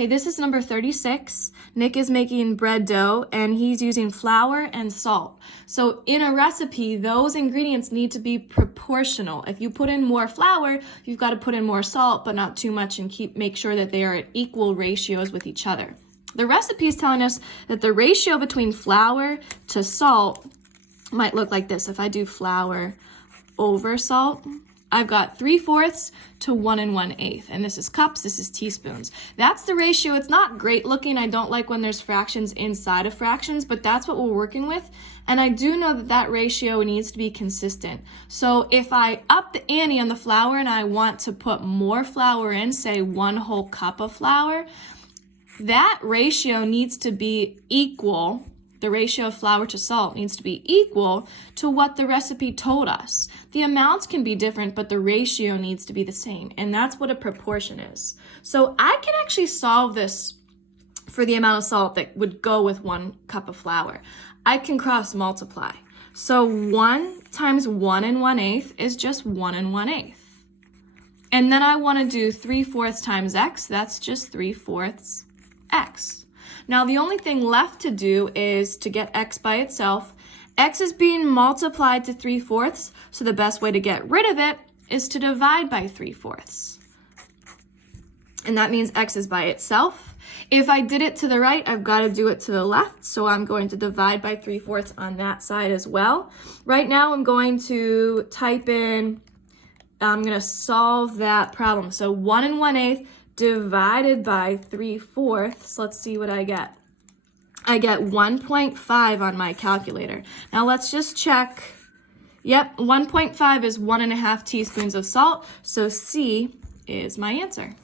Okay, this is number 36. Nick is making bread dough and he's using flour and salt. So in a recipe, those ingredients need to be proportional. If you put in more flour, you've got to put in more salt, but not too much, and make sure that they are at equal ratios with each other. The recipe is telling us that the ratio between flour to salt might look like this. If I do flour over salt, I've got 3/4 to 1 1/8, and this is cups, this is teaspoons. That's the ratio. It's not great looking. I don't like when there's fractions inside of fractions, but that's what we're working with. And I do know that that ratio needs to be consistent. So if I up the ante on the flour and I want to put more flour in, say 1 whole cup of flour, that ratio needs to be equal. The ratio of flour to salt needs to be equal to what the recipe told us. The amounts can be different, but the ratio needs to be the same, and that's what a proportion is. So I can actually solve this for the amount of salt that would go with 1 cup of flour. I can cross multiply. So 1 times 1 1/8 is just 1 1/8. And then I want to do 3/4 times x, that's just 3/4 x. Now the only thing left to do is to get x by itself. X is being multiplied to 3/4, so the best way to get rid of it is to divide by 3/4. And that means x is by itself. If I did it to the right, I've got to do it to the left, so I'm going to divide by 3/4 on that side as well. Right now I'm going to type in, I'm going to solve that problem. So 1 1/8 divided by 3/4, let's see what I get. I get 1.5 on my calculator. Now let's just check. Yep, 1.5 is 1 1/2 teaspoons of salt, so C is my answer.